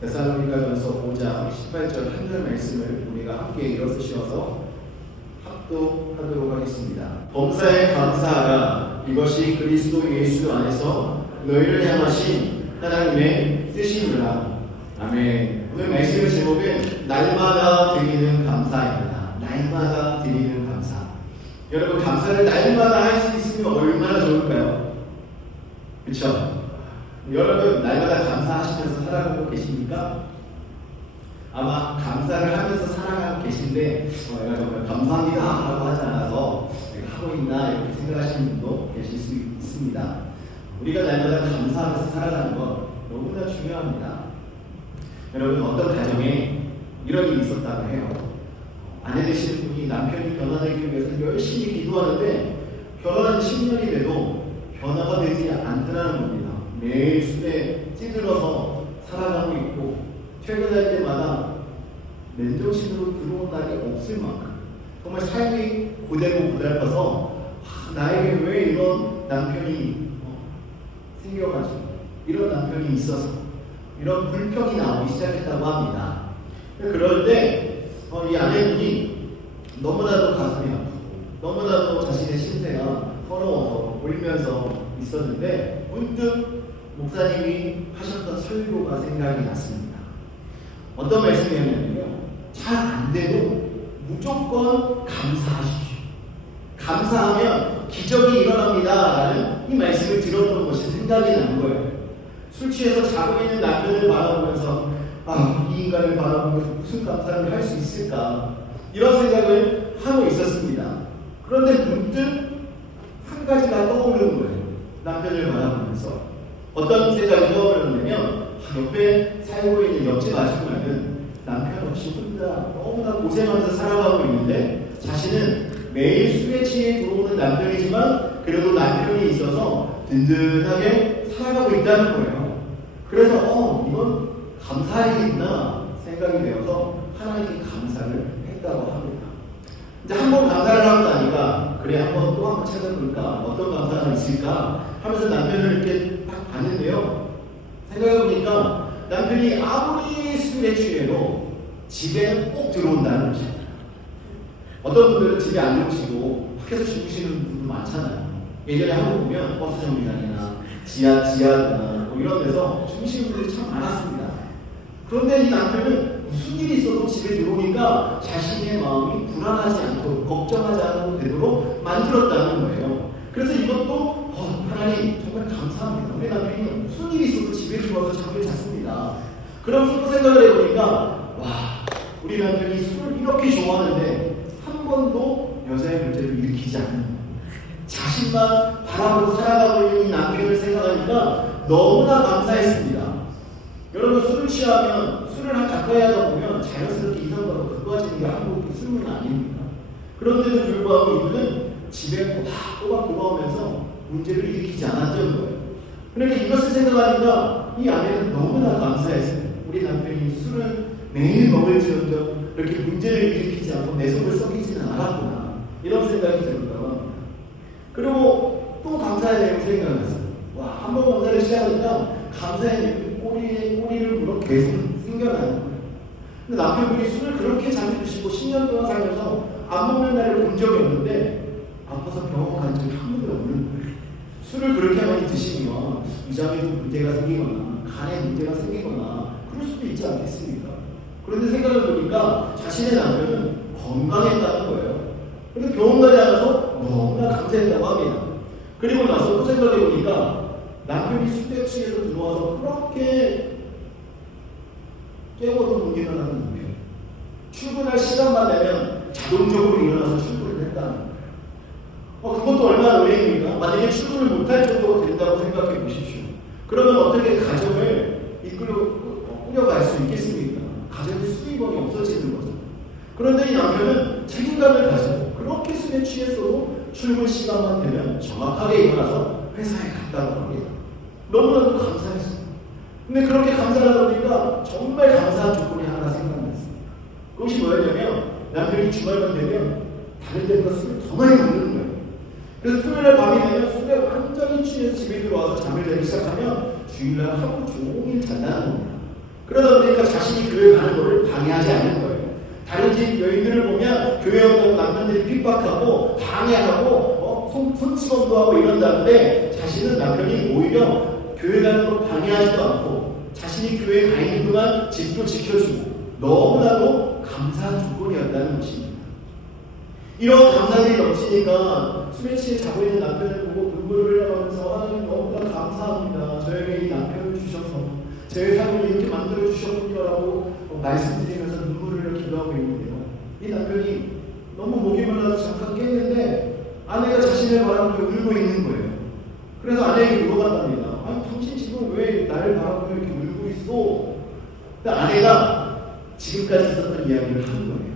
데살로니가전서 5장 18절 한 절 말씀을 우리가 함께 일어서셔서 합독하도록 하겠습니다. 범사에 감사하라. 이것이 그리스도 예수 안에서 너희를 향하신 하나님의 뜻이니라. 아멘. 오늘 말씀의 제목은 날마다 드리는 감사입니다. 날마다 드리는 감사. 여러분, 감사를 날마다 할 수 있으면 얼마나 좋을까요? 그렇죠? 여러분, 날마다 감사하시면서 살아가고 계십니까? 아마 감사를 하면서 살아가고 계신데 내가 정말 감사합니다 라고 하지 않아서 내가 하고 있나 이렇게 생각하시는 분도 계실 수 있습니다. 우리가 날마다 감사하면서 살아가는 건 너무나 중요합니다. 여러분, 어떤 가정에 이런 일이 있었다고 해요. 아내 되시는 분이 남편이 변화되기 위해서 열심히 기도하는데 결혼한 10년이 돼도 변화가 되지 않더라는 겁니다. 매일 술에 찌들어서 살아가고 있고 퇴근할 때마다 맨정신으로 들어온 날이 없을 만큼 정말 삶이 고되고 고달파서 나에게 왜 이런 남편이 생겨가지고 이런 남편이 있어서 이런 불평이 나오기 시작했다고 합니다. 그럴 때 이 아내분이 너무나도 가슴이 아프고 너무나도 자신의 신세가 서러워서 울면서 있었는데 문득 목사님이 하셨던 설교가 생각이 났습니다. 어떤 말씀이었냐면요, 잘 안 돼도 무조건 감사하십시오. 감사하면 기적이 일어납니다 라는 이 말씀을 들었던 것이 생각이 나는 거예요. 술 취해서 자고 있는 남편을 바라보면서 이 인간을 바라보면서 무슨 감사를 할 수 있을까, 이런 생각을 하고 있었습니다. 그런데 문득 한 가지가 떠오르는 거예요. 남편을 바라보면서 어떤 생각이 떠오르냐면 옆에 살고 있는 옆집 아줌마는 남편 없이 혼자 너무나 고생하면서 살아가고 있는데 자신은 매일 술에 취해 들어오는 남편이지만 그래도 남편이 있어서 든든하게 살아가고 있다는 거예요. 그래서 이건 감사할 일이구나 생각이 되어서 하나님께 감사를 했다고 합니다. 이제 한번 감사를 하고 나니까 그래, 한번 또 한번 찾아볼까, 어떤 감사가 있을까 하면서 남편을 이렇게 딱 봤는데요, 생각해보니까 남편이 아무리 술에 취해도 집에 꼭 들어온다는 것입니다. 어떤 분들은 집에 안 들어오시고 밖에서 주무시는 분도 많잖아요. 예전에 한번 보면 버스 정류장이나 지하나 이런 데서 주무시는 분들이 참 많았습니다. 그런데 이 남편은 무슨 일이 있어도 집에 들어오니까 자신의 마음이 불안하지 않도록, 걱정하지 않아도 되도록 만들었다는 거예요. 그래서 이것도 하나님 정말 감사합니다. 우리 남편이 무슨 일이 있어도 집에 들어와서 잠을 잤습니다. 그러면서 또 생각을 해보니까 우리 남편이 술을 이렇게 좋아하는데 한 번도 여자의 문제를 일으키지 않는 거예요. 자신만 바라보고 살아가고 있는 이 남편을 생각하니까 너무나 감사했습니다. 여러분, 술을 취하면 술을 가까이 하다 보면 자연스럽게 이성과도 가까워지는 게 한국의 술은 아닙니다. 그런데도 불구하고 이분은 집에 꼬박꼬박 돌아오면서 문제를 일으키지 않았던 거예요. 그러니까 이것을 생각하니까 이 아내는 너무나 감사했어요. 우리 남편이 술을 매일 먹을지언정 이렇게 문제를 일으키지 않고 내 속을 썩이지는 않았구나, 이런 생각이 들었다고 합니다. 그리고 또 감사의 내용 생각났어요. 한번 감사를 시작하니까 감사의 내용이 꼬리를 물어 계속 생겨나는 거예요. 근데 남편분이 술을 그렇게 자주 드시고 10년 동안 살면서 안 먹는 날을 본 적이 없는데 아파서 병원 간 적이 한 번도 없는 거예요. 술을 그렇게 많이 드시면 위장에도 문제가 생기거나 간에 문제가 생기거나 그럴 수도 있지 않겠습니까? 그런데 생각을 해보니까 자신의 남편은 건강했다는 거예요. 그래서 병원 가지 않아서 너무나 감사했다고 합니다. 그리고 나서 또 생각해보니까 남편이 술에 취해서 들어와서 그렇게 깨워도 못 일어나는 남편, 출근할 시간만 되면 자동적으로 일어나서 출근을 했다는 거예요. 그것도 얼마나 의외입니까? 만약에 출근을 못할 정도가 된다고 생각해 보십시오. 그러면 어떻게 가정을 꾸려갈 수 있겠습니까? 가정의 수입원이 없어지는 거죠. 그런데 이 남편은 책임감을 가지고 그렇게 술에 취했어도 출근 시간만 되면 정확하게 일어나서 회사에 갔다고 합니다. 너무나도 감사했어요. 근데 그렇게 감사하다 보니까 정말 감사한 조건이 하나 생각났습니다. 그것이 뭐였냐면 남편이 주말만 되면 다른 데보다 술을 더 많이 먹는 거예요. 그래서 토요일날 밤이 되면 술에 완전히 취해서 집에 들어와서 잠을 자기 시작하면 주일날 하루 종일 잔다는 겁니다. 그러다 보니까 자신이 교회 가는 것을 방해하지 않는 거예요. 다른 집 여인들을 보면 교회 온다고 남편들이 핍박하고 방해하고 손찌검도 하고 이런다는데 자신은 남편이 오히려 교회 가는 걸 방해하지도 않고 자신이 교회에 가 있는 동안 집도 지켜주고 너무나도 감사한 조건이었다는 것입니다. 이런 감사들이 넘치니까 술에 취해 자고 있는 남편을 보고 눈물을 흘려가면서 하나님 너무나 감사합니다. 저에게 이 남편을 주셔서 제 삶을 이렇게 만들어 주셨군요라고 말씀드리면서 눈물을 흘려 기도하고 있는데요. 이 남편이 너무 목이 말라서 잠깐 깼는데 아내가 자신을 바라보며 울고 있는 거예요. 그래서 아내에게 물어봤답니다. 아니 당신 지금 왜 나를 바라보며 이렇게 울고 있어? 근데 아내가 지금까지 있었던 이야기를 하는 거예요.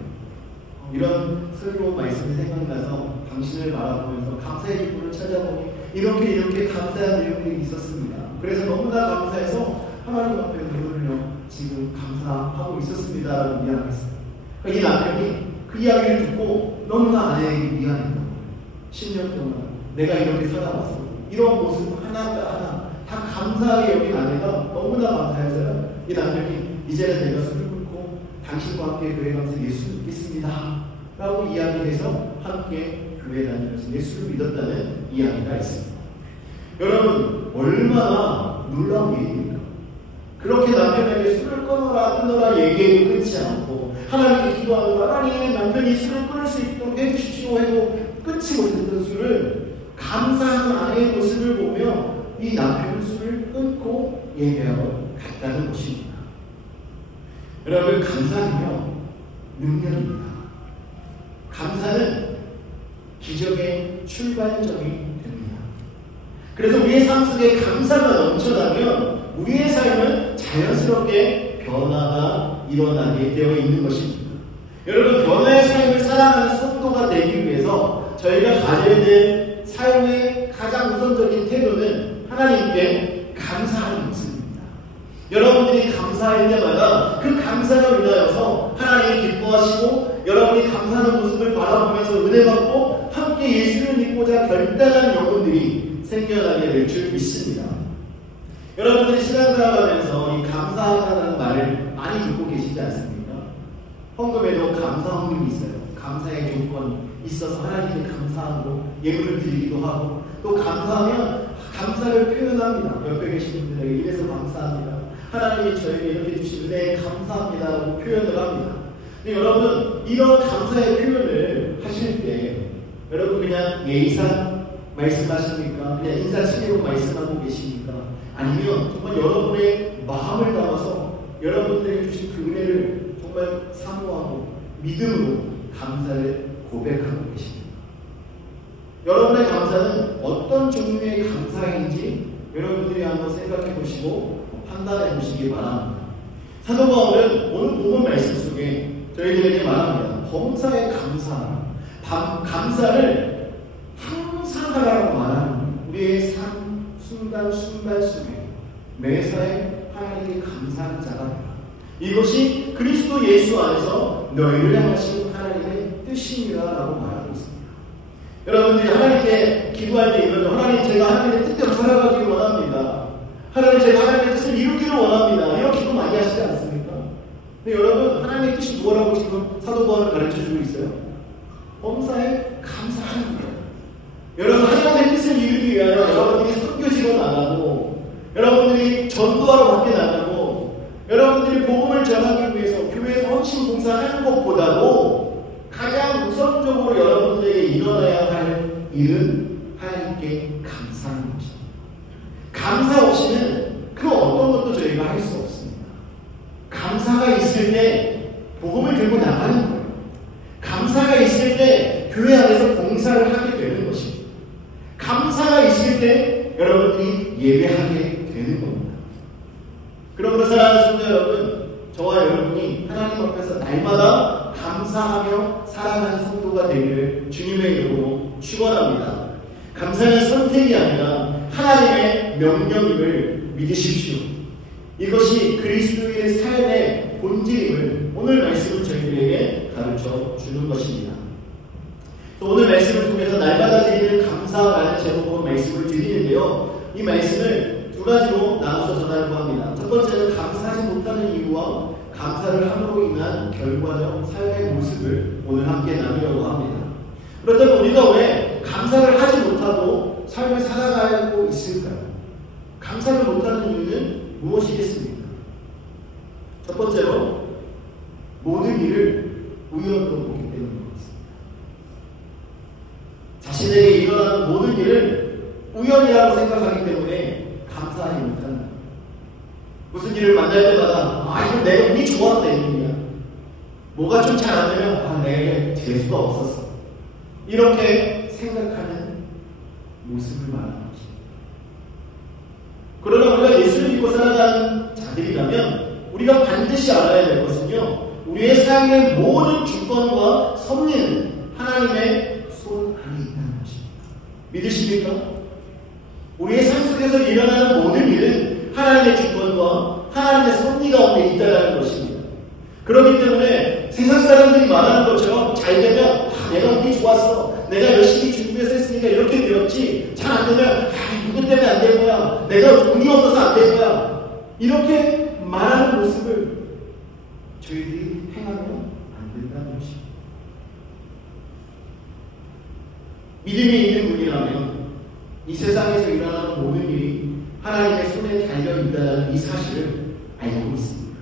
이런 슬픈 말씀이 생각나서 당신을 바라보면서 감사의 기쁨을 찾아보니 이렇게 감사한 내용들이 있었습니다. 그래서 너무나 감사해서 하나님 앞에 눈물을 흘려 지금 감사하고 있었습니다라고 이야기했어요. 이 남편이 그 이야기를 듣고 너무나 아내에게 미안했던 거예요. 10년 동안 내가 이렇게 살아왔어. 이런 모습 하나 다 감사하게 여긴 아내가 너무나 감사해서요. 이 남편이 이제는 내가 술을 끊고 당신과 함께 교회 가면서 예수를 믿겠습니다 라고 이야기해서 함께 교회 다니면서 예수를 믿었다는 이야기가 있습니다. 여러분 얼마나 놀라운 일입니까? 그렇게 남편에게 술을 끊어라 얘기해도 끊지 않고 하나님께 기도하고 하나님 남편이 술을 끊을 수 있도록 해주십시오 해도 끊지 못했던 술을 감사하는 아내의 모습을 보며 이 남편은 술을 끊고 예배하러 갔다는 것입니다. 여러분 감사는요 능력입니다. 감사는 기적의 출발점이 됩니다. 그래서 우리의 삶 속에 감사가 넘쳐나면 우리의 삶은 자연스럽게 변화가 일어나게 되어 있는 것입니다. 여러분 변화의 삶을 살아가는 속도가 되기 위해서 저희가 가져야 될 삶의 가장 우선적인 태도는 하나님께 감사하는 모습입니다. 여러분들이 감사할 때마다 그 감사로 인하여서 하나님이 기뻐하시고 여러분이 감사하는 모습을 바라보면서 은혜 받고 함께 예수를 믿고자 결단한 영혼들이 생겨나게 될 줄 믿습니다. 여러분들이 신앙생활하면서 이 감사하다는 말을 많이 듣고 계시지 않습니까? 헌금에도 감사 헌금이 있어요. 감사의 조건이 있어서 하나님께 감사하고 예물을 드리기도 하고 또 감사하면 감사를 표현합니다. 옆에 계신 분들에게 이래서 감사합니다. 하나님이 저에게 이렇게 주신 은혜에 감사합니다라고 표현을 합니다. 근데 여러분 이런 감사의 표현을 하실 때 여러분 그냥 예의상 말씀하십니까? 그냥 인사치레로 말씀하고 계십니까? 아니면 정말 여러분의 마음을 담아서 여러분들에게 주신 그 은혜를 정말 사모하고 믿음으로 감사를 고백하고 계십니까? 여러분의 감사는 어떤 종류의 감사인지 여러분들이 한번 생각해 보시고 판단해 보시기 바랍니다. 사도 바울은 오늘 본문 말씀 속에 저희들에게 말합니다. 범사에 감사를 항상 하라고 말하는 우리의 삶 순간순간 속에 매사에 하나님께 감사하는 자가 되라. 이것이 그리스도 예수 안에서 너희를 향하신 하나님의 뜻입니다라고 말하고 있습니다. 여러분들이 하나님께 기도할 때 이러죠. 하나님 제가 하나님의 뜻대로 살아가기를 원합니다. 하나님 제가 하나님의 뜻을 이루기를 원합니다. 이런 기도 많이 하시지 않습니까? 근데 여러분 하나님의 뜻이 뭐라고 지금 사도 바울은 가르쳐주고 있어요? 범사에 감사하는 거예요. 여러분 하나님의 뜻을 이루기 위하여 여러분들이 선교직을 나가고 여러분들이 전도하러 밖에 나가고 여러분들이 복음을 전하기 위해서 교회에서 헌신 봉사하는 것보다도 가장 우선적으로 여러분들에게 일어나야 할 일은 하나님께 감사하는 것입니다. 감사 없이는 그 어떤 것도 저희가 할 수 없습니다. 감사가 있을 때 복음을 들고 나가는 거예요. 감사가 있을 때 교회 안에서 봉사를 하게 되는 것입니다. 감사가 있을 때 여러분들이 예배하게 되는 겁니다. 그러므로 사랑하는 성도 여러분, 저와 여러분이 하나님 앞에서 날마다 감사하며 살아가는 성도가 되기를 주님의 이름으로 축원합니다. 감사는 선택이 아니라 하나님의 명령임을 믿으십시오. 이것이 그리스도인의 삶의 본질임을 오늘 말씀은 저희들에게 가르쳐 주는 것입니다. 오늘 말씀을 통해서 날마다 드리는 감사라는 제목으로 말씀을 드리는데요. 이 말씀을 두 두 가지로 나눠서 전하려고 합니다. 첫 번째는 감사하지 못하는 이유와 감사를 함으로 인한 결과적 삶의 모습을 오늘 함께 나누려고 합니다. 그렇다면 우리가 왜 감사를 하지 못하고 삶을 살아가고 있을까요? 감사를 못하는 이유는 무엇이겠습니까? 첫 번째로 모든 일을 우연으로 보기 때문인 것 같습니다. 자신에게 일어나는 모든 일을 우연이라고 생각하기 때문에 감사하지 못하는 거예요. 무슨 일을 만날 때마다 이거 내가 운이 좋아서 된 일이야. 뭐가 좀 잘 안 되면 내게 재수가 없었어. 이렇게 생각하는 모습을 말하는 것입니다. 그러나 우리가 예수를 믿고 살아가는 자들이라면 우리가 반드시 알아야 될 것은요, 우리의 삶의 모든 주권과 섭리는 하나님의 손 안에 있다는 것입니다. 믿으십니까? 우리의 삶 속에서 일어나는 모든 일은 하나님의 주권과 하나님의 섭리 가운데 있다는 것입니다. 그렇기 때문에 세상 사람들이 말하는 것처럼 잘 되면 내가 운이 좋았어, 내가 열심히 준비해서 했으니까 이렇게 되었지, 잘 안 되면 누구 때문에 안 된 거야, 내가 운이 없어서 안 된 거야, 이렇게 말하는 모습을 저희들이 행하면 안 된다는 것입니다. 믿음이 있는 분이라면 이 세상에서 일어나는 모든 일이 하나님의 손에 달려있다는 이 사실을 알고 있습니다.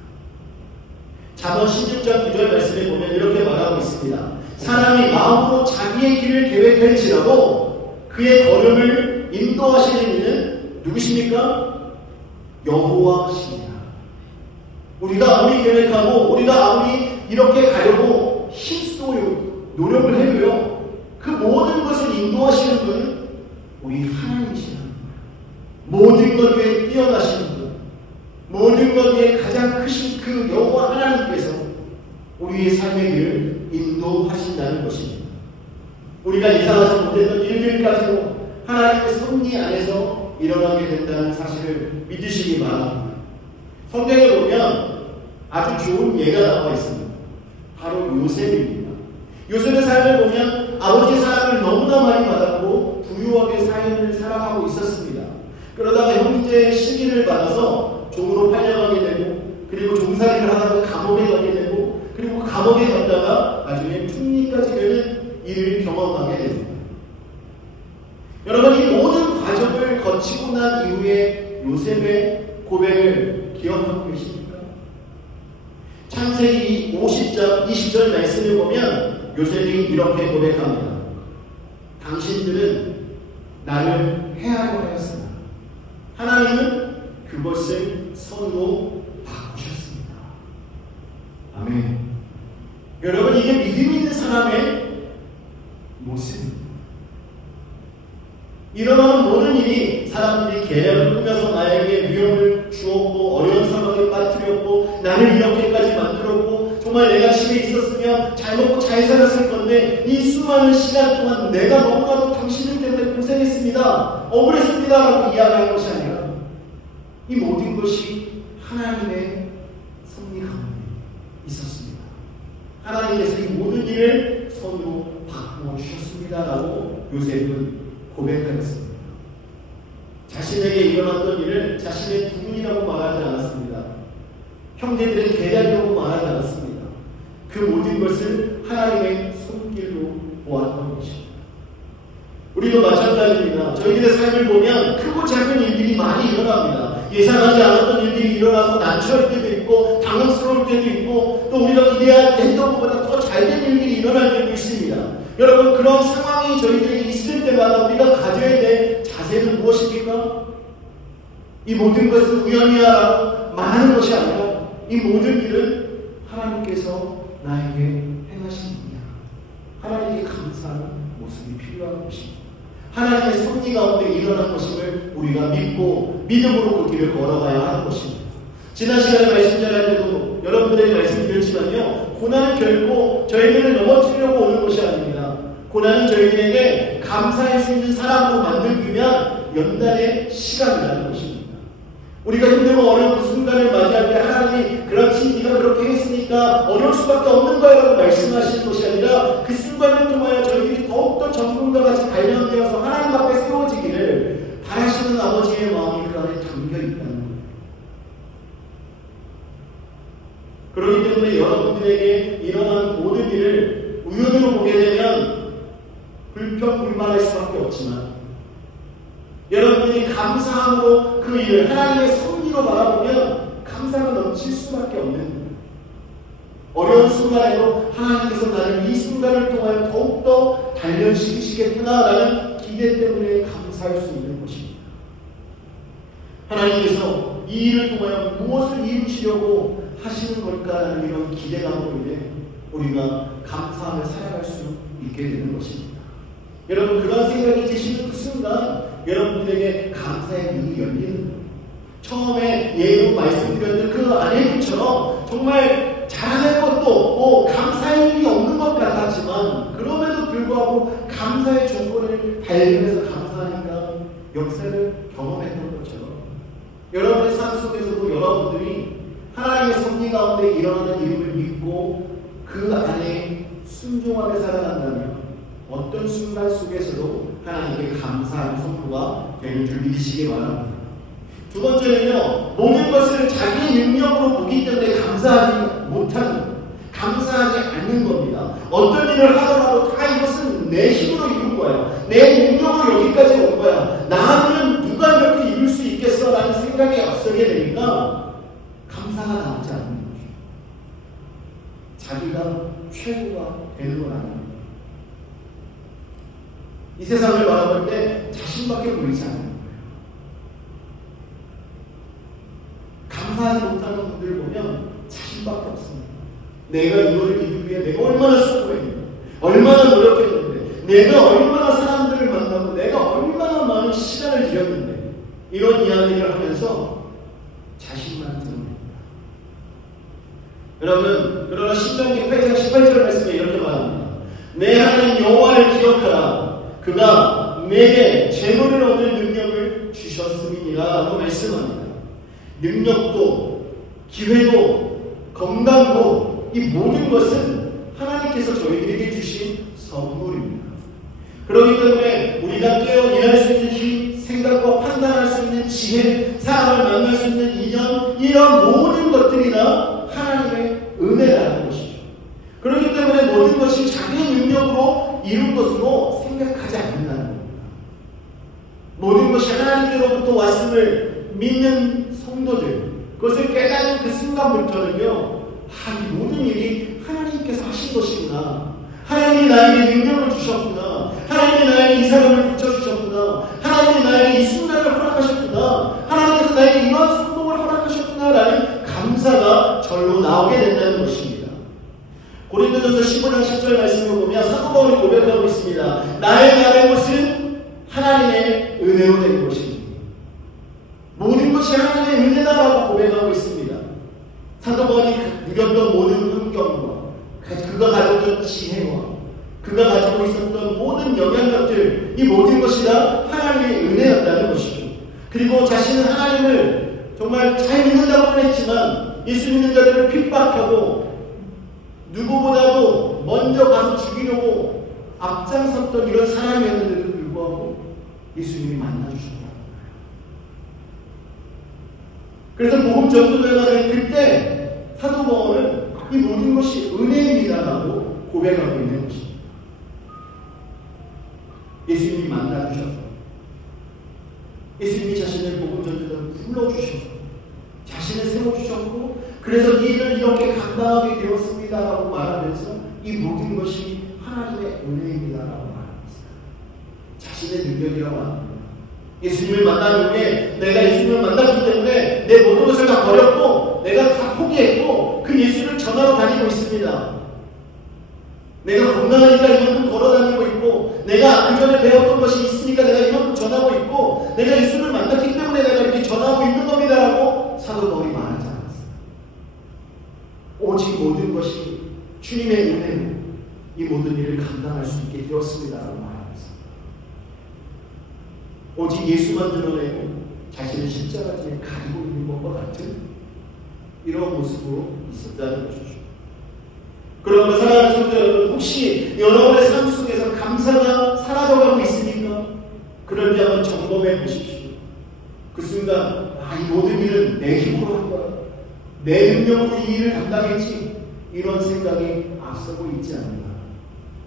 잠언 16장 9절 말씀에 보면 이렇게 말하고 있습니다. 사람이 마음으로 자기의 길을 계획할지라도 그의 걸음을 인도하시는 이는 누구십니까? 여호와시니라. 우리가 아무리 계획하고 우리가 아무리 이렇게 가려고 힘써 노력을 해도요, 그 모든 것을 인도하시는 분은 우리 하나님이시라는 거예요. 모든 것 위에 뛰어나시는 분, 모든 것 위에 가장 크신 그 여호와 하나님께서 우리의 삶의 길을 인도하신다는 것입니다. 우리가 예상하지 못했던 일들까지도 하나님의 섭리 안에서 일어나게 된다는 사실을 믿으시기 바랍니다. 성경에 보면 아주 좋은 예가 나와 있습니다. 바로 요셉입니다. 요셉의 삶을 보면 아버지의 사랑을 너무나 많이 받았고 부유하게 삶을 살아가고 있었습니다. 그러다가 형제의 시기를 받아서 종으로 팔려가게 되고, 그리고 종살이를 하다가 감옥에 가게 되고, 그리고 감옥에 갔다가 나중에 총리까지 되는 일을 경험하게 됩니다. 여러분, 이 모든 과정을 거치고 난 이후에 요셉의 고백을 기억하고 계십니까? 창세기 50장 20절 말씀을 보면 요셉이 이렇게 고백합니다. 당신들은 나를 해하려 하였으나 하나님은 그것을 선으로 바꾸셨습니다. 아멘. 여러분, 이게 믿음 있는 사람의 모습입니다. 일어나는 모든 일이 사람들이 계략을 꾸며서 나에게 위험을 주었고 어려운 상황에 빠뜨렸고 나를 이렇게까지 만들었고 정말 내가 집에 있었으면 잘 먹고 잘 살았을 건데 이 수많은 시간 동안 내가 너무나도 당신들 때문에 고생했습니다, 억울했습니다 라고 이야기한 것이 아니라 이 모든 것이 하나님의 섭리 가운데 있었습니다. 하나님께서 이 모든 일을 손으로 바꾸어 주셨습니다 라고 요셉은 고백하였습니다. 자신에게 일어났던 일을 자신의 부분이라고 말하지 않았습니다. 형제들의 계략이라고 말하지 않았습니다. 그 모든 것을 하나님의 손길로 보았던 것입니다. 우리도 마찬가지입니다. 저희들의 삶을 보면 크고 작은 일들이 많이 일어납니다. 예상하지 않았던 일들이 일어나서 난처할 때도 있고 당황스러울 때도 있고 또 우리가 기대했던 것보다 더 잘된 일들이 일어날 때도 있습니다. 여러분, 그런 상황이 저희들에게 있을 때마다 우리가 가져야 될 자세는 무엇입니까? 이 모든 것은 우연이야라고 말하는 것이 아니라 이 모든 일은 하나님께서 나에게 행하신 일이야. 하나님께 감사하는 모습이 필요한 것입니다. 하나님의 섭리 가운데 일어난 것임을 우리가 믿고 믿음으로 그 길을 걸어가야 하는 것입니다. 지난 시간에 말씀 전할 때도 여러분들에게 말씀드렸지만요, 고난은 결코 저희들을 넘어뜨리려고 오는 것이 아닙니다. 고난은 저희들에게 감사할 수 있는 사람으로 만들기 위한 연단의 시간이라는 것입니다. 우리가 힘들고 어려운 그 순간을 맞이할 때 하나님이 그렇지 네가 그렇게 했으니까 어려울 수밖에 없는 거야 라고 말씀하시는 것이 아니라 그 순간을 통하여 저희들이 더욱더 전문가 같이 단련되어서 하나님 앞에 세워지기를 바라시는 아버지의 마음이 그 안에 담겨 눈으로 보게 되면 불평불만할 수밖에 없지만 여러분들이 감사함으로 그 일을 하나님의 섭리로 바라보면 감사가 넘칠 수밖에 없는 거예요. 어려운 순간에도 하나님께서 나를 이 순간을 통하여 더욱더 단련시키시겠구나라는 기대 때문에 감사할 수 있는 것입니다. 하나님께서 이 일을 통하여 무엇을 이루시려고 하시는 걸까라는 이런 기대감으로 인해 우리가 감사하며 살아갈 수 있게 되는 것입니다. 여러분, 그런 생각이 드시는 그 순간 여러분들에게 감사의 문이 열리는 거예요. 처음에 예로 말씀드렸던 그 아내분처럼 정말 잘할 것도 없고 감사할 일이 없는 것 같았지만 그럼에도 불구하고 감사의 조건을 발견해서 감사하니까 역사를 경험했던 것처럼 여러분의 삶 속에서도 여러분들이 하나님의 섭리 가운데 일어나는 일을 믿고 그 안에 순종하게 살아간다면 어떤 순간 속에서도 하나님께 감사하는 성도가 되는 줄 믿으시기 바랍니다. 두 번째는요, 모든 것을 자기 능력으로 보기 때문에 감사하지 못하는 것, 감사하지 않는 겁니다. 어떤 일을 하더라도 다 이것은 내 힘으로 이룬 거야. 내 능력으로 여기까지 온 거야. 나는 누가 이렇게 이룰 수 있겠어? 라는 생각이 앞서게 되니까 감사가 나오지 않는 거죠. 자기가 최고가 되는 건 아닙니다. 이 세상을 바라볼 때 자신밖에 보이지 않는 거예요. 감사하지 못하는 분들을 보면 자신밖에 없습니다. 내가 이거를 이루기 위해 내가 얼마나 수고했는데, 얼마나 노력했는데, 내가 얼마나 사람들을 만나고, 내가 얼마나 많은 시간을 들였는데, 이런 이야기를 하면서 자신만 드러냅니다. 여러분, 그러나 신명기 8장 18절 말씀에 이렇게 말합니다. 내 하나님 여호와를 기억하라. 그가 내게 재물을 얻을 능력을 주셨음이니라 라고 말씀합니다. 능력도 기회도 건강도 이 모든 것은 하나님께서 저희들에게 주신 선물입니다. 그렇기 때문에 우리가 깨어 일할 수 있는 힘, 생각과 판단할 수 있는 지혜, 사람을 만날 수 있는 인연, 이런 모든 것들이 다 하나님의 은혜라는 것이죠. 그렇기 때문에 모든 것이 자기의 능력으로 이룬 것으로 생각하지 않는다는 겁니다. 모든 것이 하나님께로부터 왔음을 믿는 성도들, 그것을 깨닫는 그 순간부터는요, 이 모든 일이 하나님께서 하신 것이구나. 하나님이 나에게 능력을 주셨구나. 하나님이 나에게 이 사람을 붙여주셨구나. 하나님이 나에게 이 순간을 허락하셨구나. 하나님께서 나에게 이러한 성공을 허락하셨구나 라는 감사가 절로 나오게 된다는 것입니다. 고린도전서 15장 10절 말씀을 보면 사도 바울이 고백하고 있습니다. 나의 다른 것은 하나님의 은혜로 된 것입니다. 모든 것이 하나님의 은혜다라고 고백하고 있습니다. 사도 바울이 누렸던 모든 환경과 그가 가졌던 지혜와 그가 가지고 있었던 모든 영향력들, 이 모든 것이 다 하나님의 은혜였다는 것이죠. 그리고 자신은 하나님을 정말 잘 믿는다고는 했지만 예수 믿는 자들을 핍박하고 누구보다도 먼저 가서 죽이려고 앞장섰던 이런 사람이었는데도 불구하고 예수님이 만나주셨다. 그래서 복음 전도자가 된 그때 사도 바울은 이 모든 것이 은혜입니다라고 고백하고 있는 것입니다. 예수님이 만나주셔서, 예수님이 자신을 복음 전도자로 불러주셔서 자신을 세워주셨고, 그래서 이 일을 이렇게 감당하게 되었습니다라고 말하면서 이 모든 것이 하나님의 은혜입니다라고 말합니다. 자신의 능력이라고 합니다. 예수님을 만난 후에 내가 예수님을 만났기 때문에 내 모든 것을 다 버렸고 내가 다 포기했고 그 예수를 전하러 다니고 있습니다. 내가 건강하니까 이만큼 걸어다니고 있고 내가 그전에 배웠던 것이 있으니까 내가 이만큼 전하고 있고 내가 예수를 만났기 때문에 내가 이렇게 전하고 있는 겁니다라고 사도 바울이 말하지 않았습니다. 오직 모든 것이 주님의 은혜로 이 모든 일을 감당할 수 있게 되었습니다라고 말합니다. 오직 예수만 드러내고 자신을 십자가 뒤에 가리고 있는 것과 같은 이런 모습으로 있었다는 것이죠. 그러면 사랑하는 성도 여러분, 혹시 여러분의 삶 속에서 감사가 사라져가고 있습니까? 그럴 때 한번 점검해 보십시오. 그 순간 이 모든 일은 내 힘으로 한 거야. 내 능력으로 이 일을 감당했지. 이런 생각이 앞서고 있지 않나.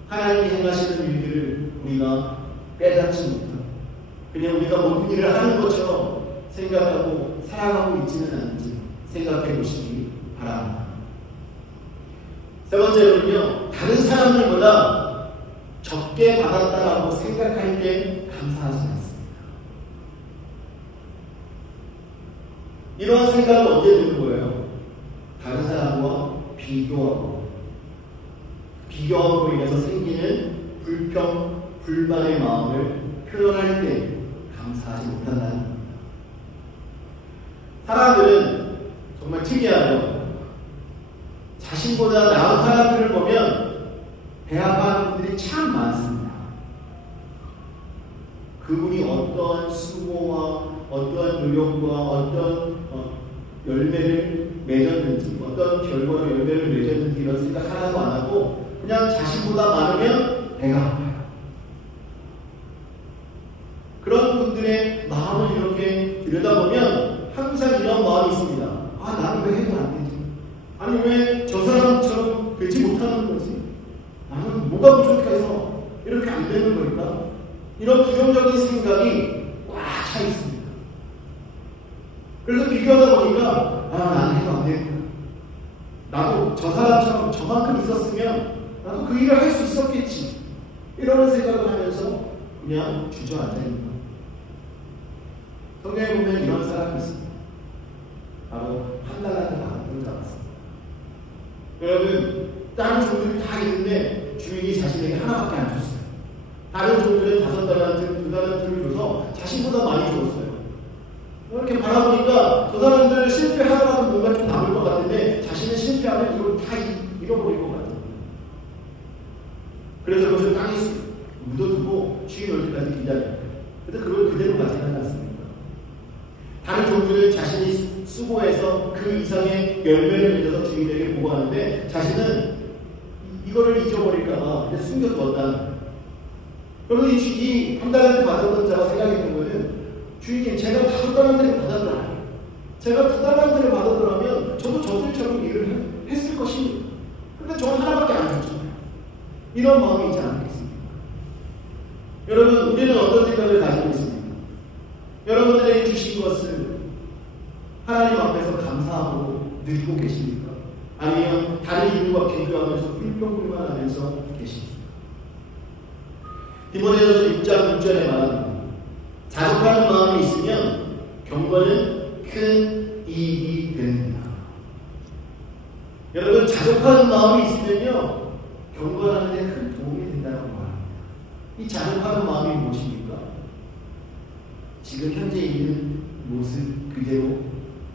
하나님이 행하시는 일들을 우리가 깨닫지 못하고 그냥 우리가 모든 일을 하는 것처럼 생각하고 살아가고 있지는 않은지 생각해 보시기 바랍니다. 세 번째로는요, 다른 사람들보다 적게 받았다라고 생각할 때 감사하지 않습니다. 이러한 생각은 언제 드는 거예요? 다른 사람과 비교함으로 인해서 생기는 불평, 불만의 마음을 표현할 때 감사하지 못한다는 겁니다. 사람들은 정말 특이하죠. 자신보다 나은 사람들을 보면 배합하는 분들이 참 많습니다. 그분이 어떠한 수고와 어떠한 노력과 어떤 열매를 맺었는지 어떤 결과로 열매를 맺었는지 이런 생각 하나도 안 하고 그냥 자신보다 많으면 배가 아파요. 그런 분들의 마음을 이렇게 들여다보면 항상 이런 마음이 있습니다. 아, 나는 왜 해도 안 되지? 아니, 왜 저 사람처럼 되지 못하는 거지? 나는 뭐가 부족해서 이렇게 안 되는 걸까? 이런 부정적인 생각이 꽉 차 있습니다. 그래서 비교하다 보니까 나는 해도 안 되겠구나. 나도 저 사람처럼 저만큼 있었으면 나도 그 일을 할 수 있었겠지. 이런 생각을 하면서 그냥 주저앉아 있는 거예요. 성경에 보면 이런 사람이 있습니다. 바로 한 달란트 받았던 자가 있습니다. 여러분, 다른 종들이 다 있는데 주인이 자신에게 하나밖에 안 줬어요. 다른 종들은 5달란트, 2달란트를 줘서 자신보다 많이 줬어요. 이렇게 바라보니까 저 사람들 실패하더라도 뭔가 좀 남을 것 같은데 자신은 실패하면 이걸 다 잃어버릴 것 같아요. 그래서 그것을 땅에 묻어두고 주인 올 때까지 기다려요. 그래서 그걸 그대로 가지 않았습니까? 다른 종들은 자신이 수고해서 그 이상의 열매를 맺어서 주인에게 보고하는데 자신은 이거를 잊어버릴까봐 그냥 숨겨두었다는 거예요. 그러면 이 한 달란트 받았던 자가 생각했던 거는 주인님, 제가 5달란트를 받았더라. 제가 2달란트를 받았더라면 저도 저들처럼 일을 했을 것입니다. 근데 저 하나밖에 안 줬잖아요. 이런 마음이 있지 않겠습니까? 여러분, 우리는 어떤 생각을 가지고 있습니까? 여러분들에게 주신 것을 하나님 앞에서 감사하고 누리고 계십니까? 아니면 다른 이들과 비교하면서 불평불만하면서 계십니까? 디모데전서 6장 6절에 말합니다. 자족하는 마음이 있으면 경건은 큰 이익이 됩니다. 여러분, 자족하는 마음이 있으면요 경건하는 데 큰 도움이 된다고 말합니다. 이 자족하는 마음이 무엇입니까? 지금 현재 있는 모습 그대로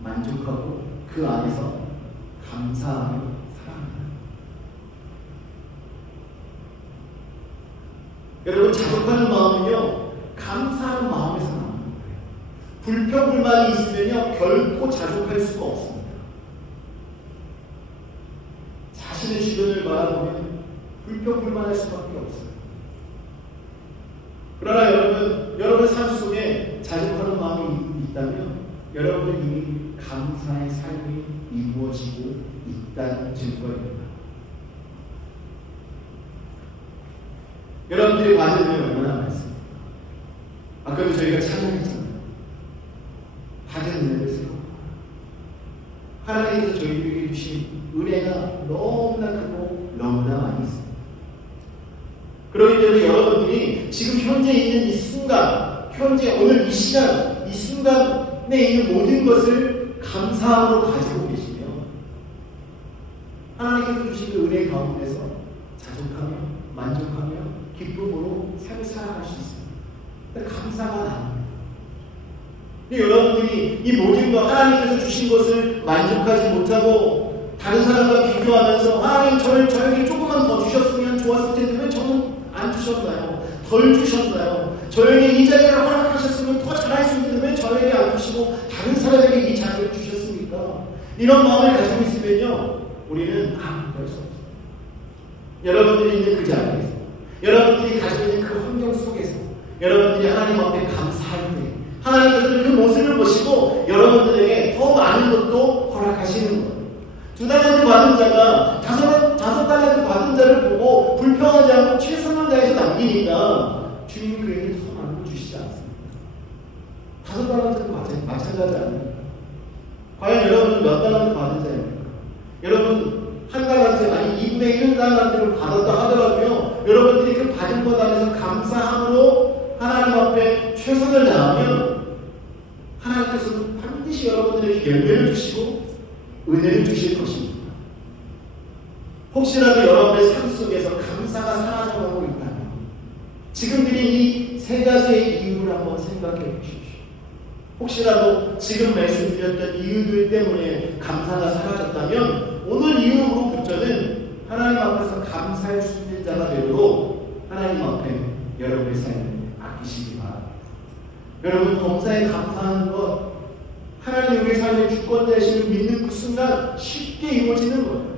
만족하고 그 안에서 감사하며 살아갑니다. 여러분, 자족하는 마음은요 감사하는 마음에서 나오는 거예요. 불평불만이 있으면요 결코 자족할 수가 없습니다. 자신의 주변을 바라보면 불평불만할 수밖에 없어요. 그러나 여러분 삶 속에 자족하는 마음이 있다면 여러분은 이미 감사의 삶이 이루어지고 있다는 증거입니다. 여러분들이 받은 은혜 얼마나 많습니까? 아까도 저희가 찬양했잖아요. 받은 은혜를 세우고 하나님께서 저희에게 주신 은혜가 너무나 크고 너무나 많이 있습니다. 그렇기 때문에 여러분들이 지금 현재 있는 이 순간, 현재 오늘 이 시간, 이 순간에 있는 모든 것을 감사함으로 가지고 계시며 하나님께서 주신 그 은혜 가운데서 자족하며 만족하며 기쁨으로 삶을 살아갈 수 있습니다. 감사가 나옵니다. 근데 여러분들이 이 모든 것, 하나님께서 주신 것을 만족하지 못하고 다른 사람과 비교하면서 하나님 저에게 조금만 더 주셨으면 좋았을 텐데 왜 저는 안 주셨나요? 덜 주셨나요? 저에게 이 자리를 허락하셨으면 더 잘할 수 있는데 왜 저에게 안 주시고 다른 사람에게 이 자리를 주셨습니까? 이런 마음을 가지고 있으면요 우리는 아무것도 할 수 없어요. 여러분들이 있는 그 자리에서, 여러분들이 가지고 있는 그 환경 속에서 여러분들이 하나님 앞에 감사할 때 하나님께서는 그 모습을 보시고 여러분들에게 더 많은 것도 허락하시는 거예요. 2달란트 받은 자가 5달란트 받은 자를 보고 불평하지 않고 최선을 다해서 남기니까 주님이 그에게 더 많은 걸 주시지 않습니다. 5달란트도 마찬가지 아닙니까? 과연 여러분은 몇 달란트 받은 자입니까? 여러분 1달란트 아니 2분의 1달란트를 받았다 하더라도요, 여러분들이 그 받은 것 안에서 감사함으로 하나님 앞에 최선을 다하면 하나님께서는 반드시 여러분들에게 열매를 주시고 은혜를 주실 것입니다. 혹시라도 여러분의 삶 속에서 감사가 사라져가고 있다면 지금 드린 이 3가지의 이유를 한번 생각해 보십시오. 혹시라도 지금 말씀드렸던 이유들 때문에 감사가 사라졌다면 오늘 이후로부터는 하나님 앞에서 감사할 수 있는 자가 되도록 하나님 앞에 여러분의 삶을 아끼시기 바랍니다. 여러분, 범사에 감사하는 것, 하나님 우리 삶의 주권자이심을 믿는 그 순간 쉽게 이루어지는 거예요.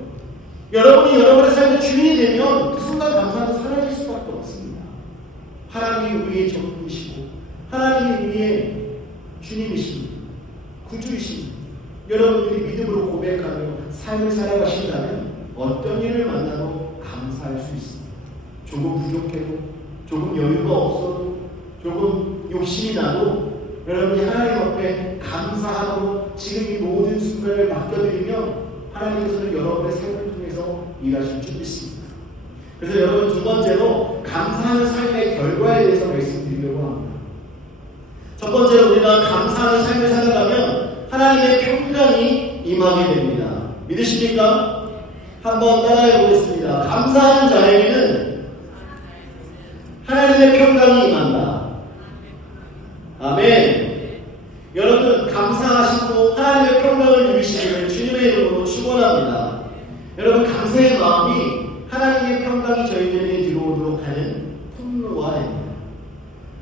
여러분이 여러분의 삶의 주인이 되면 그 순간 감사는 사라질 수밖에 없습니다. 하나님이 우리의 전부이시고 하나님이 우리의 주님이십니다. 구주이십니다. 여러분들이 믿음으로 고백하며 삶을 살아가신다면 어떤 일을 만나도 감사할 수 있습니다. 조금 부족해도, 조금 여유가 없어도, 조금 욕심이 나도 여러분이 하나님 앞에 감사하고 지금 이 모든 순간을 맡겨드리면 하나님께서는 여러분의 삶을 통해서 일하실 줄 믿습니다. 그래서 여러분, 2번째로 감사하는 삶의 결과에 대해서 말씀드리려고 합니다. 첫 번째로 우리가 감사하는 삶을 살아가면 하나님의 평강이 임하게 됩니다. 믿으십니까? 한번 따라해 보겠습니다. 감사하는 자에게는 하나님의 평강이 임한다. 아멘. 여러분, 감사하시고 하나님의 평강을 누리시기를 주님의 이름으로 축원합니다. 여러분, 감사의 마음이 하나님의 평강이 저희들에게 들어오도록 하는 통로가 됩니다.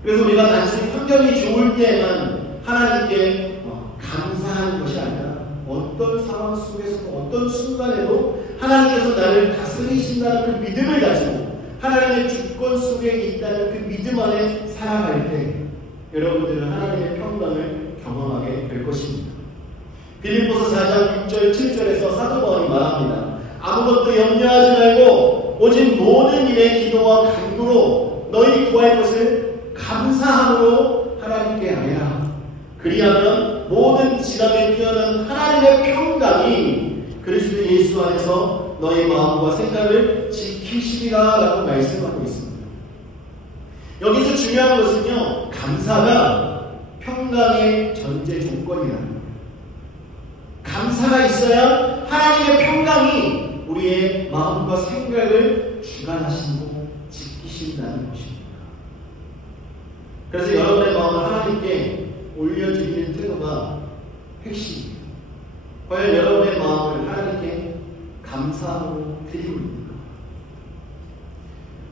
그래서 우리가 단순히 환경이 좋을 때만 하나님께 감사하는 것이 아니라 어떤 상황 속에서 어떤 순간에도 하나님께서 나를 다스리신다는 그 믿음을 가지고 하나님의 주권 속에 있다는 그 믿음 안에 살아갈 때 여러분들은 하나님의 평강을 경험하게 될 것입니다. 빌립보서 4장 6절 7절에서 사도 바울이 말합니다. 아무것도 염려하지 말고 오직 모든 일에 기도와 간구로 너희 구할 것을 감사함으로 하나님께 아뢰라. 그리하면 모든 지각에 뛰어난 하나님의 평강이 그리스도 예수 안에서 너희 마음과 생각을 지키시리라 라고 말씀하고 있습니다. 여기서 중요한 것은요, 감사가 평강의 전제 조건이라는 거예요. 감사가 있어야 하나님의 평강이 우리의 마음과 생각을 주관하시고 지키신다는 것입니다. 그래서 여러분의 마음을 하나님께 올려드리는 태도가 핵심이에요. 과연 여러분의 마음을 하나님께 감사하고 드리고 있는가?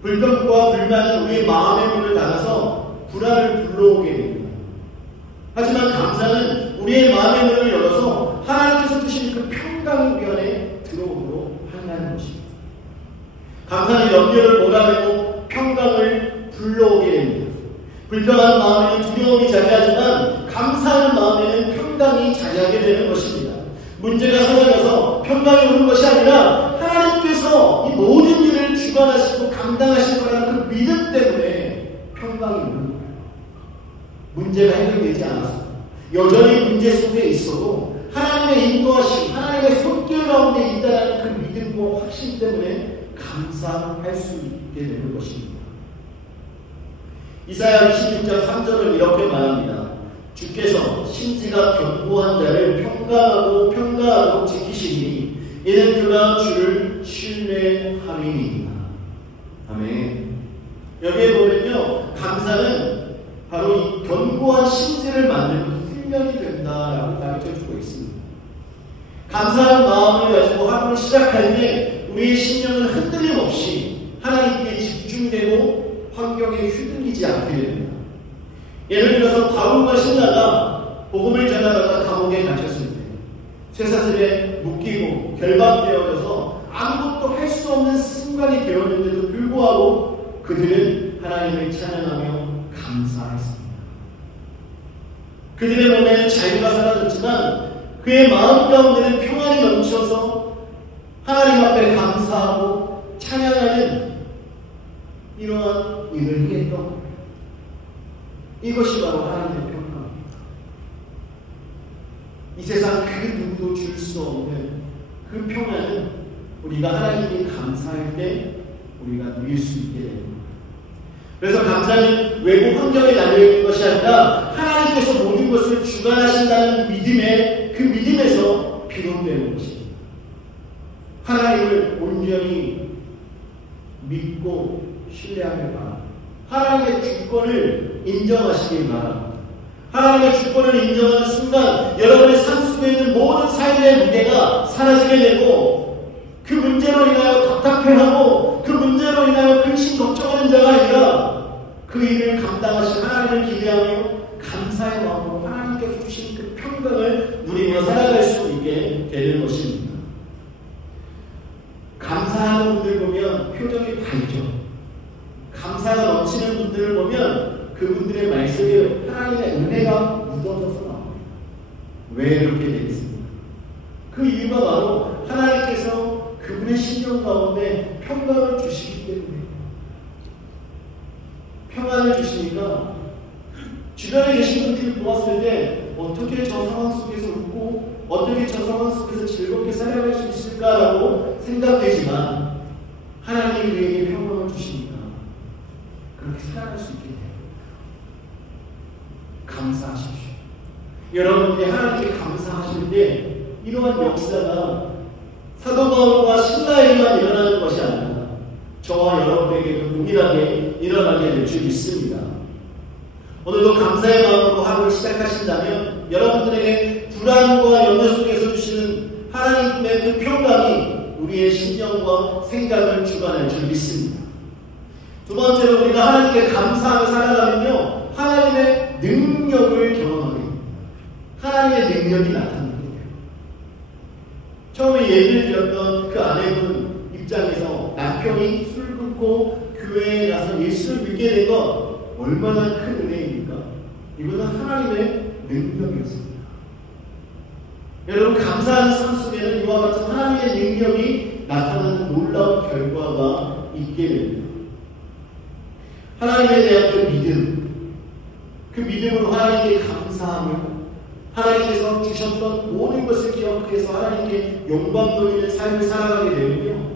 불평과 불만은 우리의 마음의 문을 닫아서 불안을 불러오게 됩니다. 하지만 감사는 우리의 마음의 문을 열어서 하나님께서 주신 그 평강이 우리 안에 들어오도록 하는 것입니다. 감사는 염려를 몰아내고 평강을 불러오게 됩니다. 불평한 마음에는 두려움이 자리하지만 감사하는 마음에는 평강이 자리하게 되는 것입니다. 문제가 사라져서 평강이 오는 것이 아니라 하나님께서 이 모든 일을 주관하시고 감당하실 거라는 그 믿음 때문에 평강이 오는 거예요. 문제가 해결되지 않았어요. 여전히 문제 속에 있어도 하나님의 인도하심, 하나님의 손길 가운데 있다는 그 믿음과 확신 때문에 감사할 수 있게 되는 것입니다. 이사야 26장 3절을 이렇게 말합니다. 주께서 심지가 견고한 자를 평강하고 지키시니 이는 그가 주를 신뢰함이니이다. 아멘. 여기에 보면요, 감사는 바로 이 견고한 심지를 만드는 훈련이 된다라고 가르쳐주고 있습니다. 감사한 마음을 가지고 하루를 시작할 때 우리의 심령은 흔들림 없이 하나님께 집중되고 환경에 휘둘리지 않게 됩니다. 예를 들어서 바울과 신라가 복음을 전하다가 감옥에 갇혔을 때 쇠사슬에 묶이고 결박되어져서 아무것도 할 수 없는 순간이 되었는데도 불구하고 그들은 하나님을 찬양하며 감사했습니다. 그들의 몸에는 자유가 사라졌지만 그의 마음 가운데는 평안이 넘쳐서 하나님 앞에 감사하고 찬양하는 이러한 일을 행했던 겁니다. 이것이 바로 하나님의 평강입니다. 이 세상 그 누구도 줄 수 없는 그 평안은 우리가 하나님께 감사할 때 우리가 누릴 수 있게 됩니다. 그래서 감사는 외부 환경에 달려있는 것이 아니라 하나님께서 모든 것을 주관하신다는 믿음의 그 믿음에서 비롯되는 것입니다. 하나님을 온전히 믿고 신뢰하길 바랍니다. 하나님의 주권을 인정하시길 바랍니다. 하나님의 주권을 인정하는 순간 여러분의 삶 속에 있는 모든 삶의 무게가 사라지게 되고 그 문제로 인하여 답답해하고 그 문제로 인하여 근심 걱정하는 자가 아니라 그 일을 감당하신 하나님을 기대하며 감사의 마음으로 하나님께서 주신 그 평강을 누리며 살아갈 수 있게 되는 것입니다. 감사하는 분들 보면 표정이 밝죠. 감사가 넘치는 분들을 보면 그분들의 말씀에 하나님의 은혜가 묻어져서 나옵니다. 왜 그렇게 되겠습니까? 그 이유가 바로 하나님께서 그분의 심령 가운데 평강을 주시기 때문에 평안을 주시니까 주변에 계신 분들이 보았을 때 어떻게 저 상황 속에서 웃고 어떻게 저 상황 속에서 즐겁게 살아갈 수 있을까라고 생각되지만 하나님이 그에게 평강을 주시니까 그렇게 살아갈 수 있게 돼요. 감사하십시오. 여러분들이 하나님께 감사하실 때 이러한 역사가 사도 바울과 신라에게만 일어나는 것이 아니라 저와 여러분에게도 동일하게 일어나게 될 줄 믿습니다. 오늘도 감사의 마음으로 하루를 시작하신다면 여러분들에게 불안과 염려 속에서 주시는 하나님의 그 평강이 우리의 심령과 생각을 주관할 줄 믿습니다. 두 번째로 우리가 하나님께 감사하며 살아가면요 하나님의 능력을 경험하게 됩니다. 하나님의 능력이 나타나게 돼요. 처음에 예를 들었던 그 아내분 입장에서 남편이 술 끊고 교회에 가서 예수를 믿게 된 것 얼마나 큰 은혜입니까? 이것은 하나님의 능력이었습니다. 여러분 감사하는 삶 속에는 이와 같은 하나님의 능력이 나타나는 놀라운 결과가 있게 됩니다. 하나님에 대한 그 믿음, 그 믿음으로 하나님께 감사하며 하나님께서 주셨던 모든 것을 기억해서 하나님께 영광 돌리는 삶을 살아가게 되면요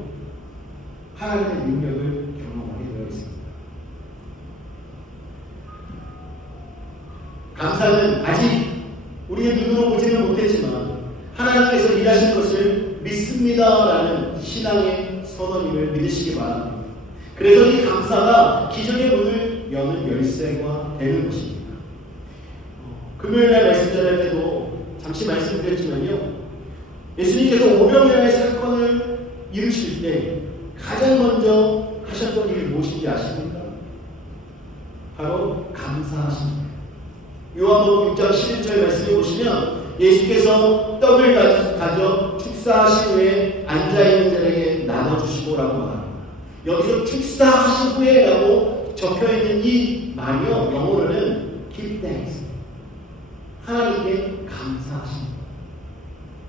하나님의 능력을 경험하게 되어 있습니다. 감사는 아직 우리의 눈으로 보지는 못했지만 하나님께서 일하신 것을 믿습니다라는 신앙의 선언임을 믿으시기 바랍니다. 그래서 이 감사가 기적의 문을 여는 열쇠가 되는 것입니다. 금요일날 말씀 전할 때도 잠시 말씀드렸지만요 예수님께서 오병이어의 사건을 이루실 때 가장 먼저 하셨던 일이 무엇인지 아십니까? 바로 감사하십니다. 요한복음 6장 11절 말씀에 보시면 예수께서 떡을 가져 축사하신 후에 앉아있는 자에게 나눠주시고라고 말합니다. 여기서 축사하신 후에라고 적혀있는 이 말이요 영어로는 give thanks, 하나님께 감사하십니다.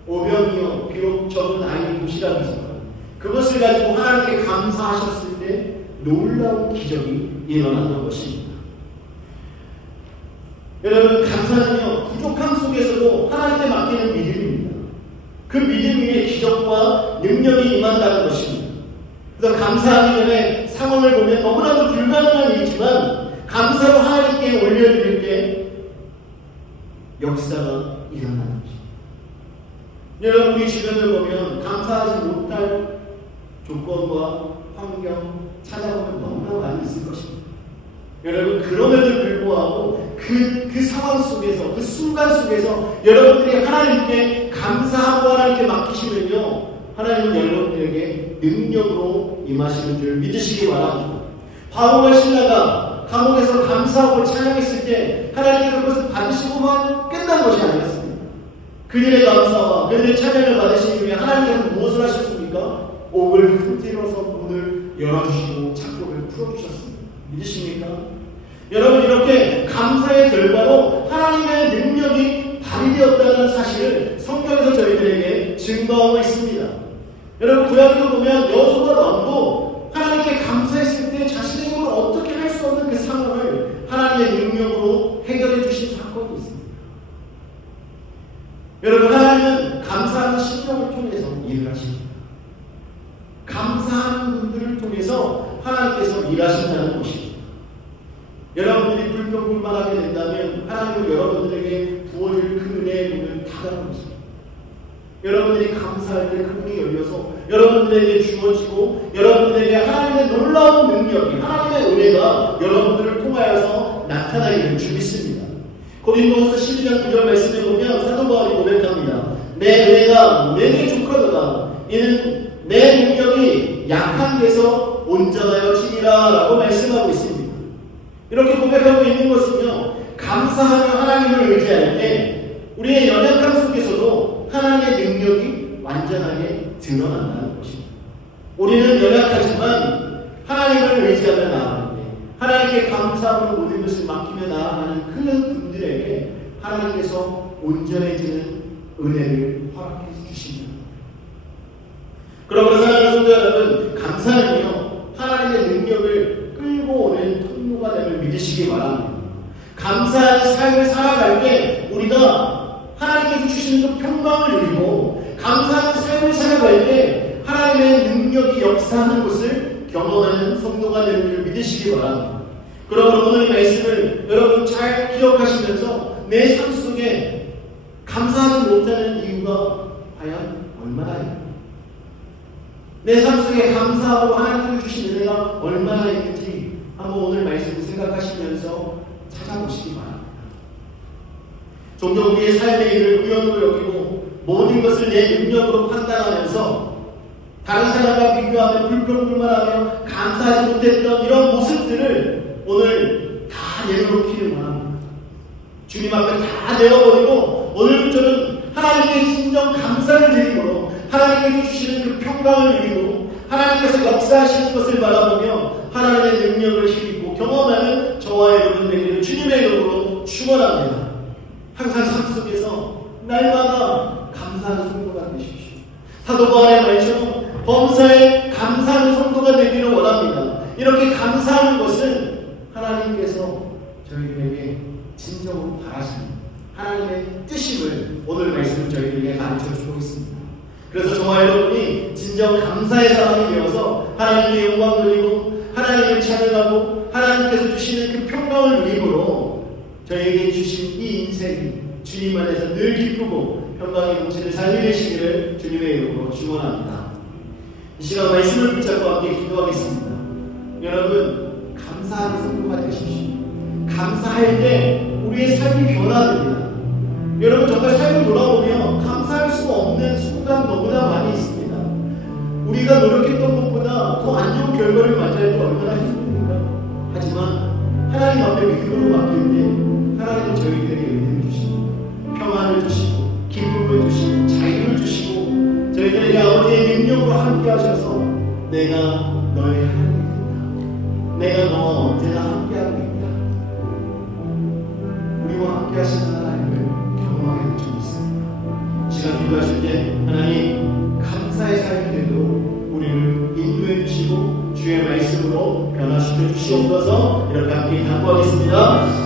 오병이어 비록 적은 아이의 도시락이지만 그것을 가지고 하나님께 감사하셨을 때 놀라운 기적이 일어났던 것입니다. 여러분 감사는요 부족함 속에서도 하나님께 맡기는 믿음입니다. 그 믿음 위에 기적과 능력이 임한다는 것입니다. 그래서 감사하기 전에 상황을 보면 너무나도 불가능한 일이지만 감사로 하나님께 올려드릴 때 역사가 일어나는 것입니다. 여러분 우리 주변을 보면 감사하지 못할 조건과 환경 찾아보면 너무나 많이 있을 것입니다. 여러분 그럼에도 불구하고 그 상황 속에서 그 순간 속에서 여러분들이 하나님께 감사하고 하나님께 맡기시면요 하나님은 여러분들에게 능력으로 임하시는 줄 믿으시기 바랍니다. 바울과 신라가 감옥에서 감사하고 찬양했을 때 하나님께서 그것을 받으시고만 끝난 것이 아니었습니다. 그들의 감사와 그들의 찬양을 받으시기 위해 하나님께서 무엇을 하셨습니까? 옥을 흔들어서 문을 열어주시고 창고를 풀어주셨습니다. 믿으십니까? 여러분 이렇게 감사의 결과로 하나님의 능력이 발휘되었다는 사실을 성경에서 저희들에게 증거하고 있습니다. 여러분 구약에도 보면 여호수아가 왕도 하나님께 감사했을 때 자신의 힘으로 여러분, 하나님은 감사하는 심령을 통해서 일을 하십니다. 감사하는 분들을 통해서 하나님께서 일하신다는 것입니다. 여러분들이 불평불만하게 된다면 하나님은 여러분들에게 부어줄 그 은혜의 문을 닫아놓은 것입니다. 여러분들이 감사할 때 그 문이 열려서 여러분들에게 주어지고 여러분들에게 하나님의 놀라운 능력이, 하나님의 은혜가 여러분들을 통하여서 나타나기를 주 믿습니다. 고린도후서 12장 9절 말씀에 보면 사도 바울이 고백합니다. 내 은혜가 내게 족하도다. 이는 내 능력이 약한 데서 온전하여 지니라 라고 말씀하고 있습니다. 이렇게 고백하고 있는 것은요, 감사하며 하나님을 의지할 때 우리의 연약함 속에서도 하나님의 능력이 완전하게 드러난다는 것입니다. 우리는 연약하지만 하나님을 의지하며 나아가는데, 하나님께 감사함으로 모든 것을 맡기며 나아가는 그 분들에게 하나님께서 온전해지는 은혜를 허락해 주십니다. 그러므로 사랑하는 성도 여러분, 감사는요, 하나님의 능력을 끌고 오는 통로가 됨을 믿으시기 바랍니다. 감사한 삶을 살아갈 때 우리가 하나님께서 주시는 그 평강을 누리고, 감사한 삶을 살아갈 때 하나님의 능력이 역사하는 것을 경험하는 성도가 되는 줄 믿으시기 바랍니다. 그러므로 오늘 이 말씀을 여러분 잘 기억하시면서 내 삶 속에 감사하지 못하는 이유가 과연 얼마나, 내 삶 속에 감사하고 하나님께서 주신 은혜가 얼마나 있는지 한번 오늘 말씀을 생각하시면서 찾아보시기 바랍니다. 종종 우리의 삶의 일을 우연으로 여기고 모든 것을 내 능력으로 판단하면서 다른 사람과 비교하며 불평불만하며 감사하지 못했던 이런 모습들을 오늘 다 내려놓기를 원합니다. 주님 앞에 다 내어버리고 오늘부터는 하나님께 진정 감사를 드리므로 하나님께서 주시는 그 평강을 누리고 하나님께서 역사하시는 것을 바라보며 하나님의 능력을 힘입고 경험하는 저와 여러분 되기를 주님의 이름으로 축원합니다. 항상 삶 속에서 날마다 감사하는 성도가 되십시오. 사도 바울의 말처럼 범사에 감사하는 성도가 되기를 원합니다. 이렇게 감사하는 것은 하나님께서 저희들에게 진정으로 바라시는 하나님의 뜻임을 오늘 말씀을 저희들에게 가르쳐주고 있습니다. 그래서 저와 여러분이 진정 감사의 사람이 되어서 하나님께 영광 돌리고 하나님을 찬양하고 하나님께서 주시는 그 평강을 누림으로 저희에게 주신 이 인생이 주님 안에서 늘 기쁘고 평강의 공치를 잘 누리시기를 주님의 이름으로 축원합니다. 이 시간 말씀을 붙잡고 함께 기도하겠습니다. 여러분, 감사하는 성도가 되십시오. 감사할 때 우리의 삶이 변화됩니다. 여러분, 정말 삶을 돌아보면 감사할 수 없는 순간 너무나 많이 있습니다. 우리가 노력했던 것보다 더 안 좋은 결과를 맞이할 때 얼마나 힘듭니까? 하지만 하나님 앞에 믿음으로 맡길 때 하나님은 저희들에게 은혜를 주시고 평안을 주시고 기쁨을 주시고 자유를 주시고 저희들에게 아버지의 능력으로 함께 하셔서 내가 너의 하나님이다. 내가 너와 언제나 함께하고 있다. 우리와 함께 하시는 하나님을 경험하게 해주셨습니다. 시간 기도하실 때 하나님 감사의 삶이 되도록 우리를 인도해 주시고 주의 말씀으로 변화시켜 주시옵소서. 이렇게 함께 기도하겠습니다.